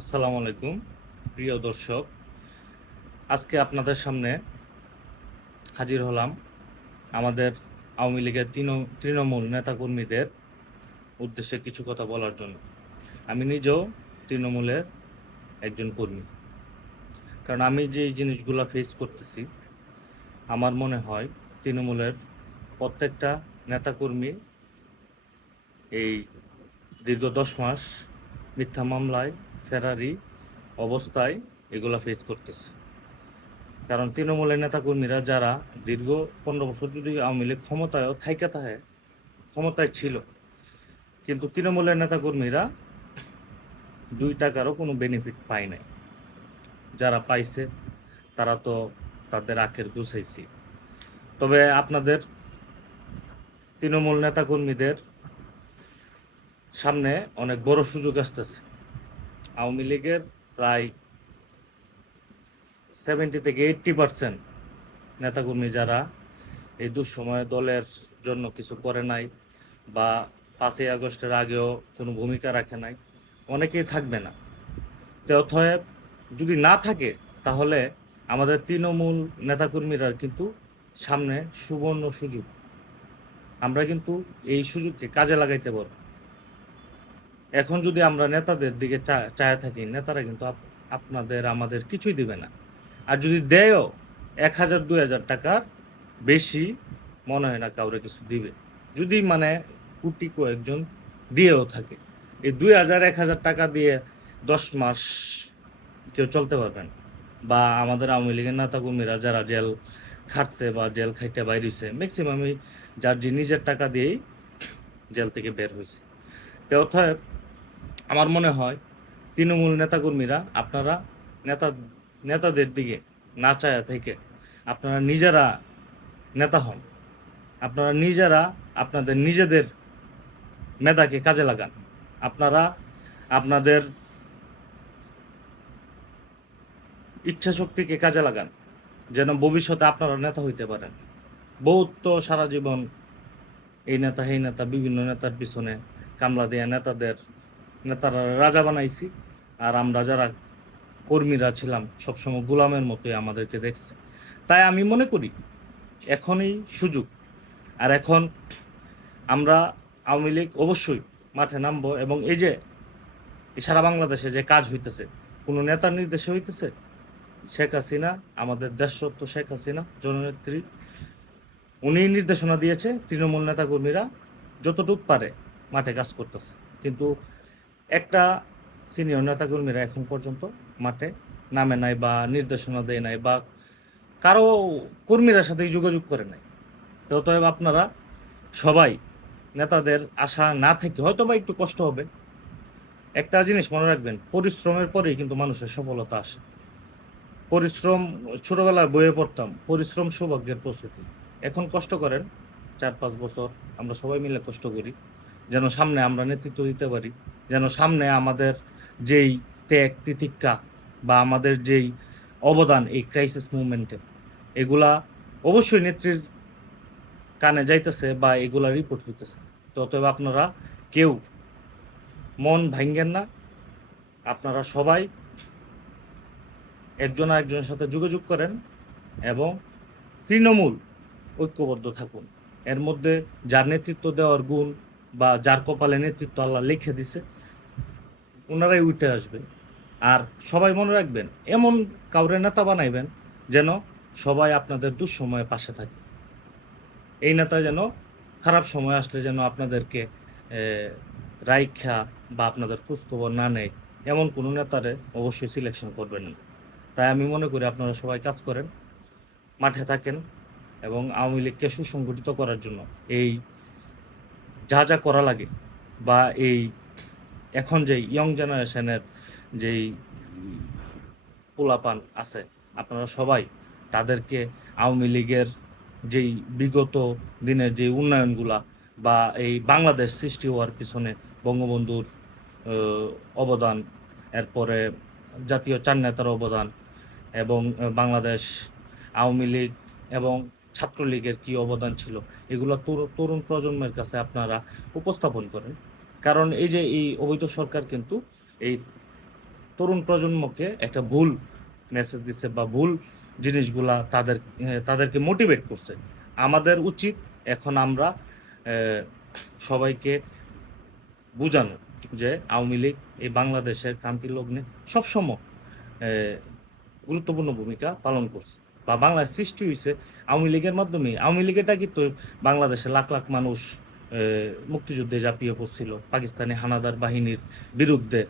আসসালামু আলাইকুম প্রিয় দর্শক। আজকে আপনাদের সামনে হাজির হলাম আমাদের আওয়ামী লীগের তৃণমূল নেতাকর্মীদের উদ্দেশ্যে কিছু কথা বলার জন্য। আমি নিজেও তৃণমূলের একজন কর্মী, কারণ আমি যে জিনিসগুলো ফেস করতেছি আমার মনে হয় তৃণমূলের প্রত্যেকটা নেতাকর্মী এই দীর্ঘ 10 মাস মিথ্যা মামলায় ফেরারি অবস্থায় এগুলা ফেস করতেছে। কারণ তৃণমূলের নেতাকর্মীরা যারা দীর্ঘ 15 বছর যদি আওয়ামী লীগ ক্ষমতায়ও ক্ষমতায় ছিল, কিন্তু তৃণমূলের নেতাকর্মীরা 2 টাকারও কোনো বেনিফিট পায় নাই। যারা পাইছে তারা তো তাদের আখের গুছাইছি। তবে আপনাদের তৃণমূল নেতাকর্মীদের সামনে অনেক বড় সুযোগ আসতেছে। আওয়ামী লীগের প্রায় 70 থেকে 80% নেতাকর্মী যারা এই দুঃসময়ে দলের জন্য কিছু করে নাই বা 5ই আগস্টের আগেও কোনো ভূমিকা রাখে নাই, অনেকেই থাকবে না। তো অতএব যদি না থাকে তাহলে আমাদের তৃণমূল নেতাকর্মীরা কিন্তু সামনে সুবর্ণ সুযোগ, আমরা কিন্তু এই সুযোগকে কাজে লাগাইতে পারব। এখন যদি আমরা নেতাদের দিকে চায় থাকি, নেতারা কিন্তু আপনাদের আমাদের কিছুই দিবে না। আর যদি দেয়ও 1000-2000 টাকার বেশি, মনে হয় না কাউরে কিছু দিবে। যদি মানে কোটি কয়েকজন দিয়েও থাকে, এই 2000-1000 টাকা দিয়ে 10 মাস কেউ চলতে পারবেন। বা আমাদের আওয়ামী লীগের নেতাকর্মীরা যারা জেল খাটছে বা জেল খাইতে বাইরেছে, ম্যাক্সিমামই যার যে নিজের টাকা দিয়েই জেল থেকে বের হয়েছে। তো অতএব আমার মনে হয় তৃণমূল নেতাকর্মীরা আপনারা নেতা নেতাদের দিকে না চায়া থেকে আপনারা নিজেরা নেতা হন। আপনারা নিজেরা আপনাদের নিজেদের মেধাকে কাজে লাগান। আপনারা আপনাদের ইচ্ছাশক্তিকে কাজে লাগান, যেন ভবিষ্যতে আপনারা নেতা হইতে পারেন। বহুত তো সারা জীবন এই নেতা সেই নেতা বিভিন্ন নেতার পিছনে কামলা দেয়া নেতারা রাজা বানাইছি, আর আমরা যারা কর্মীরা ছিলাম সবসময় গোলামের মতোই আমাদেরকে দেখছে। তাই আমি মনে করি এখনই সুযোগ। আর এখন আমরা আওয়ামী লীগ অবশ্যই মাঠে নামবো, এবং এই যে সারা বাংলাদেশে যে কাজ হইতেছে কোনো নেতার নির্দেশে হইতেছে। শেখ হাসিনা, আমাদের দেশরত্ন শেখ হাসিনা জননেত্রী, উনি নির্দেশনা দিয়েছে তৃণমূল নেতাকর্মীরা যতটুক পারে মাঠে কাজ করতেছে। কিন্তু একটা সিনিয়র নেতাকর্মীরা এখন পর্যন্ত মাঠে নামে নাই বা নির্দেশনা দেয় নাই বা কারো কর্মীরা সাথে যোগাযোগ করে নাই। তো অতএব আপনারা সবাই নেতাদের আশা না থেকে হয়তো বা একটু কষ্ট হবে। একটা জিনিস মনে রাখবেন, পরিশ্রমের পরেই কিন্তু মানুষের সফলতা আসে। পরিশ্রম, ছোটবেলায় বইয়ে পড়তাম পরিশ্রম সৌভাগ্যের প্রস্তুতি। এখন কষ্ট করেন 4-5 বছর, আমরা সবাই মিলে কষ্ট করি, যেন সামনে আমরা নেতৃত্ব দিতে পারি, যেন সামনে আমাদের যেই ত্যাগ তিতিক্ষা বা আমাদের যেই অবদান এই ক্রাইসিস মুভমেন্টে, এগুলা অবশ্যই নেত্রীর কানে যাইতেছে বা এগুলা রিপোর্ট হইতেছে। তো অতএব আপনারা কেউ মন ভাঙ্গেন না। আপনারা সবাই একজন আরেকজনের সাথে যোগাযোগ করেন এবং তৃণমূল ঐক্যবদ্ধ থাকুন। এর মধ্যে যার নেতৃত্ব দেওয়ার গুণ বা যার কপালে নেতৃত্ব আল্লাহ লিখে দিছে, ওনারাই উঠে আসবে। আর সবাই মনে রাখবেন, এমন কাউরে নেতা বানাইবেন যেন সবাই আপনাদের দুঃসময়ে পাশে থাকে। এই নেতা যেন খারাপ সময় আসলে যেন আপনাদেরকে রাইখা বা আপনাদের খোঁজখবর না নেয়, এমন কোনো নেতারে অবশ্যই সিলেকশন করবেন না। তাই আমি মনে করি আপনারা সবাই কাজ করেন, মাঠে থাকেন, এবং আওয়ামী লীগকে সুসংগঠিত করার জন্য এই যা যা করা লাগে বা এই এখন যেই ইয়ং জেনারেশনের যেই পোলাপান আছে, আপনারা সবাই তাদেরকে আওয়ামী লীগের যেই বিগত দিনের যে উন্নয়নগুলা বা এই বাংলাদেশ সৃষ্টি হওয়ার পিছনে বঙ্গবন্ধুর অবদান, এরপরে জাতীয় চার নেতার অবদান, এবং বাংলাদেশ আওয়ামী লীগ এবং ছাত্রলীগের কী অবদান ছিল, এগুলো তরুণ প্রজন্মের কাছে আপনারা উপস্থাপন করেন। কারণ এই যে এই অবৈধ সরকার কিন্তু এই তরুণ প্রজন্মকে একটা ভুল মেসেজ দিচ্ছে বা ভুল জিনিসগুলা তাদেরকে মোটিভেট করছে। আমাদের উচিত এখন আমরা সবাইকে বুঝানো যে আওয়ামী লীগ এই বাংলাদেশের ক্রান্তি লগ্নে সবসময় গুরুত্বপূর্ণ ভূমিকা পালন করছে বা বাংলাদেশ সৃষ্টি হয়েছে আওয়ামী লীগের মাধ্যমে। আওয়ামী লীগেরটা কিন্তু বাংলাদেশে লাখ লাখ মানুষ মুক্তিযুদ্ধে ঝাঁপিয়ে পড়ছিল পাকিস্তানি হানাদার বাহিনীর বিরুদ্ধে,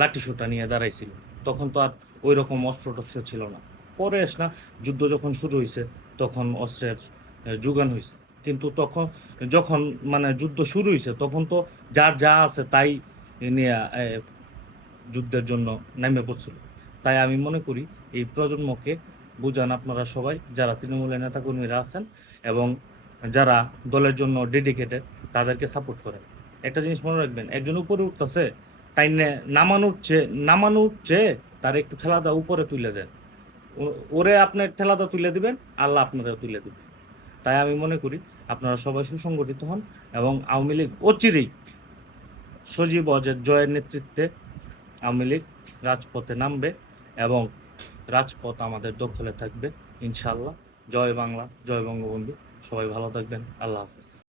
লাঠি সোটা নিয়ে দাঁড়াইছিল। তখন তো আর ওই রকম অস্ত্র টস্ত্র ছিল না। পরে না যুদ্ধ যখন শুরু হয়েছে তখন অস্ত্রের যোগান হয়েছে, কিন্তু তখন যখন মানে যুদ্ধ শুরু হয়েছে তখন তো যার যা আছে তাই নিয়ে যুদ্ধের জন্য নেমে পড়ছিল। তাই আমি মনে করি এই প্রজন্মকে বুঝান আপনারা সবাই, যারা তৃণমূলের নেতাকর্মীরা আছেন এবং যারা দলের জন্য ডেডিকেটেড, তাদেরকে সাপোর্ট করেন। একটা জিনিস মনে রাখবেন, একজন উপরে উঠতেছে, তাই নামানোর চেয়ে তার একটু ঠেলাদা উপরে তুলে দেন। ওরে আপনি ঠেলাদা তুলে দিবেন, আল্লাহ আপনারা তুলে দিবেন। তাই আমি মনে করি আপনারা সবাই সুসংগঠিত হন এবং আওয়ামী লীগ অচিরেই সজীব অজের জয়ের নেতৃত্বে আওয়ামী লীগ রাজপথে নামবে এবং রাজপথ আমাদের দখলে থাকবে ইনশাআল্লাহ। জয় বাংলা, জয় বঙ্গবন্ধু। সবাই ভালো থাকবেন। আল্লাহ হাফেজ।